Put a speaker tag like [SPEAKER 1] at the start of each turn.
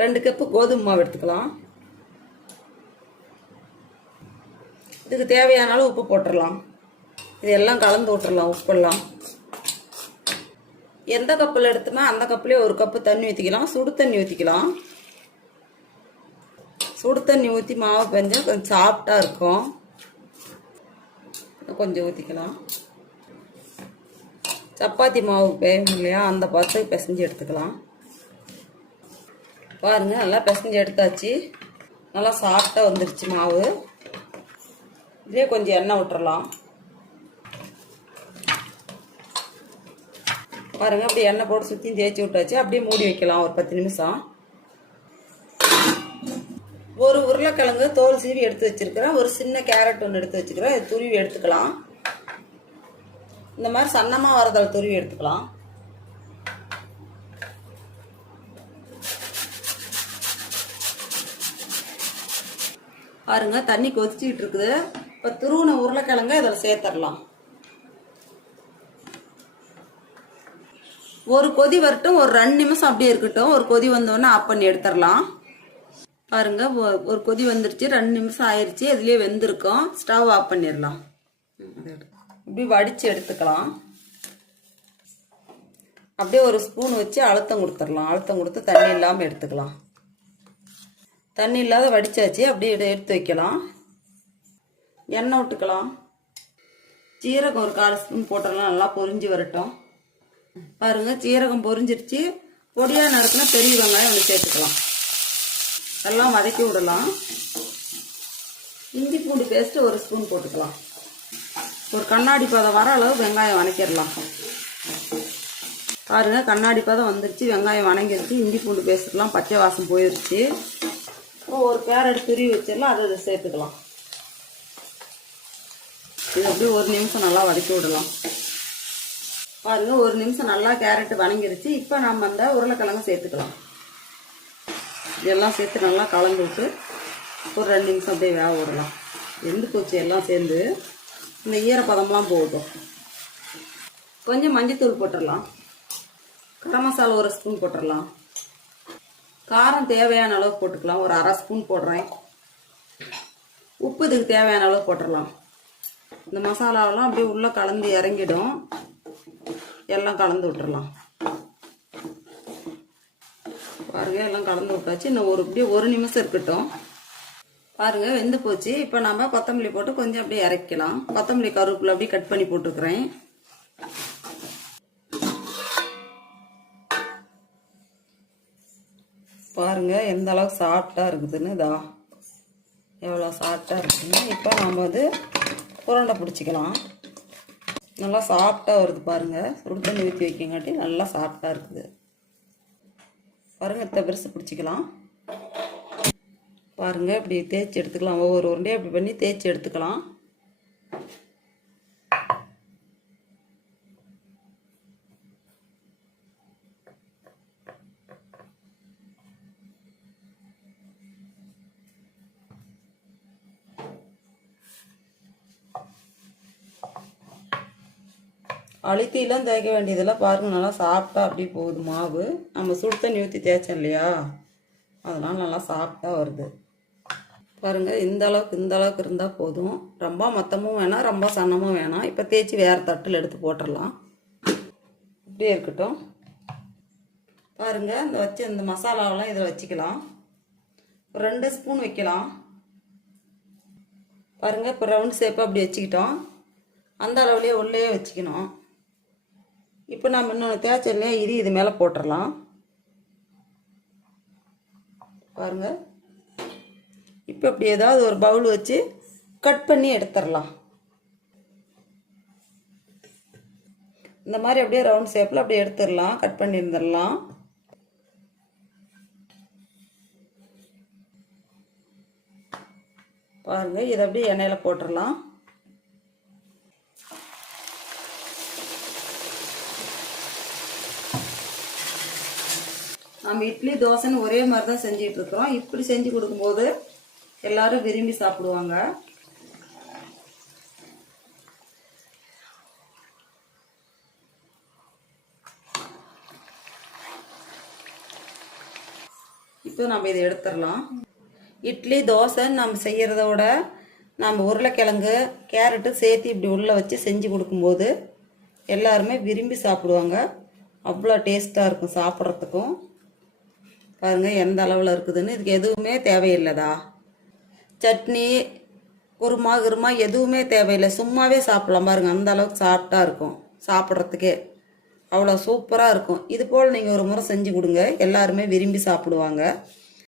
[SPEAKER 1] ரெண்டு கப்பு கோதுமை மாவு எடுத்துக்கலாம். இதுக்கு தேவையான அளவு உப்பு போட்டுடலாம் இதெல்லாம் கலந்து விட்டுடலாம் உப்பெல்லாம் எந்த கப்பில் எடுத்தோமோ அந்த கப்புலேயே ஒரு கப்பு தண்ணி ஊற்றிக்கலாம் சுடு தண்ணி ஊற்றிக்கலாம் சுடு தண்ணி ஊற்றி மாவு பெஞ்சால் கொஞ்சம் சாஃப்டாக இருக்கும். கொஞ்சம் ஊற்றிக்கலாம் சப்பாத்தி மாவு பேயும் இல்லையா? அந்த பார்த்து பிசைஞ்சு எடுத்துக்கலாம். பாருங்கள் நல்லா பிசைஞ்சு எடுத்தாச்சு. நல்லா சாஃப்டாக வந்துருச்சு மாவு. இதே கொஞ்சம் எண்ணெய் விட்டுறலாம். பாருங்கள் அப்படியே எண்ணெய் போட்டு சுற்றியும் தேய்ச்சி விட்டாச்சு. அப்படியே மூடி வைக்கலாம் ஒரு பத்து நிமிஷம். ஒரு உருளைக்கிழங்கு தோல் சீவி எடுத்து வச்சிருக்கிறேன். ஒரு சின்ன கேரட் ஒன்று எடுத்து வச்சுக்கிறேன் துருவி எடுத்துக்கலாம். இந்த மாதிரி சன்னமாக வரதில் துருவி எடுத்துக்கலாம். பாருங்க தண்ணி கொதிச்சிக்கிட்டு இருக்குது. இப்போ துருவின உருளைக்கிழங்க இதில் சேர்த்துடலாம். ஒரு கொதி வரட்டும் ஒரு ரெண்டு நிமிஷம் அப்படியே இருக்கட்டும். ஒரு கொதி வந்தோடனே ஆஃப் பண்ணி எடுத்துடலாம். பாருங்க ஒரு கொதி வந்துருச்சு ரெண்டு நிமிஷம் ஆயிடுச்சு இதுலயே வெந்திருக்கும். ஸ்டவ் ஆஃப் பண்ணிடலாம். இப்படி வடிச்சு எடுத்துக்கலாம். அப்படியே ஒரு ஸ்பூன் வச்சு அழுத்தம் கொடுத்துடலாம். அழுத்தம் கொடுத்து தண்ணி இல்லாமல் எடுத்துக்கலாம். தண்ணி இல்லாத வடிச்சாச்சு. அப்படியே எடுத்து வைக்கலாம். எண்ணெய் விட்டுக்கலாம். சீரகம் ஒரு கால் ஸ்பூன் போட்டெல்லாம் நல்லா பொரிஞ்சு வரட்டும். பாருங்க சீரகம் பொரிஞ்சிருச்சு பொடியாக நறுக்குனா பெரிய வெங்காயம் ஒன்று சேர்த்துக்கலாம். எல்லாம் வதக்கி விடலாம். இஞ்சி பூண்டு பேஸ்ட்டு ஒரு ஸ்பூன் போட்டுக்கலாம். ஒரு கண்ணாடி பதம் வர அளவு வெங்காயம் வதக்கிடலாம் பாருங்க கண்ணாடி பதம் வந்துருச்சு வெங்காயம் வணங்கிருச்சு. இஞ்சி பூண்டு பேஸ்ட்லாம் பச்சை வாசம் போயிருச்சு. ஒரு கேரட் துருவி வச்சிடலாம் அதை அதை சேர்த்துக்கலாம். இது அப்படியே ஒரு நிமிஷம் நல்லா வதக்கி விடலாம். பாருங்கள் ஒரு நிமிஷம் நல்லா கேரட் வணங்கிருச்சு. இப்போ நம்ம அந்த உருளைக்கிழங்கு சேர்த்துக்கலாம். இதெல்லாம் சேர்த்து நல்லா கலந்து விட்டு ஒரு ரெண்டு நிமிஷம் அப்படியே வேக விடலாம். எந்த பூச்சி எல்லாம் சேர்ந்து இந்த ஈரப்பதம்லாம் போகட்டும். கொஞ்சம் மஞ்சத்தூள் போட்டுடலாம். கரம் மசாலா ஒரு ஸ்பூன் போட்டுடலாம். காரம் தேவையான அளவு போட்டுக்கலாம். ஒரு அரை ஸ்பூன் போடுறேன். உப்பு இதுக்கு தேவையான அளவு போட்டுடலாம். இந்த மசாலாவெல்லாம் அப்படியே உள்ளே கலந்து இறங்கிடும். எல்லாம் கலந்து விட்டுறலாம் பாருங்க எல்லாம் கலந்து விட்டாச்சு. இன்னும் ஒரு அப்படியே ஒரு நிமிஷம் இருக்கட்டும். பாருங்க வெந்து போச்சு. இப்போ நம்ம கொத்தமல்லி போட்டு கொஞ்சம் அப்படியே இறக்கலாம் கொத்தமல்லி கருவேப்பிலை அப்படியே கட் பண்ணி போட்டுக்கிறேன். பாருங்கள் எந்த அளவுக்கு சாஃப்டாக இருக்குதுன்னு இதா. எவ்வளோ சாஃப்டாக இருக்குதுன்னு இப்போ நாம் வந்து உருண்டை பிடிச்சிக்கலாம். நல்லா சாஃப்டாக வருது பாருங்க. சுடு தண்ணி ஊற்றி வைக்கங்காட்டி நல்லா சாஃப்டாக இருக்குது. பாருங்க இத்த பெருசு பிடிச்சிக்கலாம். பாருங்கள் இப்படி தேய்ச்சி எடுத்துக்கலாம். ஒவ்வொரு உருண்டையும் இப்படி பண்ணி தேய்ச்சி எடுத்துக்கலாம். அழுத்திலாம் தேய்க்க வேண்டியதெல்லாம் பாருங்க நல்லா சாப்பிட்டா அப்படி போகுது மாவு. நம்ம சுடு தண்ணி ஊற்றி தேய்ச்சோம் இல்லையா? அதனால் நல்லா சாப்பிட்டா வருது. பாருங்க இந்த அளவுக்கு இந்த அளவுக்கு இருந்தால் போதும். ரொம்ப மொத்தமும் வேணாம் ரொம்ப சன்னமும் வேணாம். இப்போ தேய்ச்சி வேறு தட்டில் எடுத்து போட்டுடலாம். இப்படியே இருக்கட்டும். பாருங்கள் இந்த வச்சு இந்த மசாலாவெல்லாம் இதில் வச்சுக்கலாம். ஒரு ரெண்டு ஸ்பூன் வைக்கலாம். பாருங்கள் இப்போ ரவுண்ட் ஷேப்பாக அப்படி வச்சுக்கிட்டோம். அந்த அளவுலேயே உள்ளே வச்சுக்கணும். இப்போ நம்ம இன்னொன்று தேய்ச்சல்லையே இது இது மேலே போட்டுடலாம் பாருங்கள் இப்போ இப்படி ஏதாவது ஒரு பவுல் வச்சு கட் பண்ணி எடுத்துடலாம் இந்த மாதிரி அப்படியே ரவுண்ட் ஷேப்பில் அப்படியே எடுத்துடலாம் கட் பண்ணி இருந்துடலாம் இதை அப்படியே எண்ணெயில் போட்டுடலாம் நம்ம இட்லி தோசைன்னு ஒரே மாதிரி தான் செஞ்சிட்டு இருக்கிறோம் இப்படி செஞ்சு கொடுக்கும்போது எல்லாரும் விரும்பி சாப்பிடுவாங்க. இப்போ நம்ம இதை எடுத்துடலாம். இட்லி தோசை நம்ம செய்கிறதோட நம்ம உருளைக்கிழங்கு கேரட்டு சேர்த்து இப்படி உள்ளே வச்சு செஞ்சு கொடுக்கும்போது எல்லாருமே விரும்பி சாப்பிடுவாங்க. அவ்வளோ டேஸ்ட்டாக இருக்கும் சாப்பிட்றதுக்கும். பாருங்கள் எந்த அளவில் இருக்குதுன்னு. இதுக்கு எதுவுமே தேவையில்லைதா சட்னி குருமா கிருமா எதுவுமே தேவையில்லை. சும்மாவே சாப்பிடலாம் பாருங்க அந்த அளவுக்கு சாஃப்டா இருக்கும் சாப்பிட்றதுக்கே. அவ்வளோ சூப்பராக இருக்கும். இது போல் நீங்கள் ஒரு முறை செஞ்சு கொடுங்க. எல்லாருமே விரும்பி சாப்பிடுவாங்க.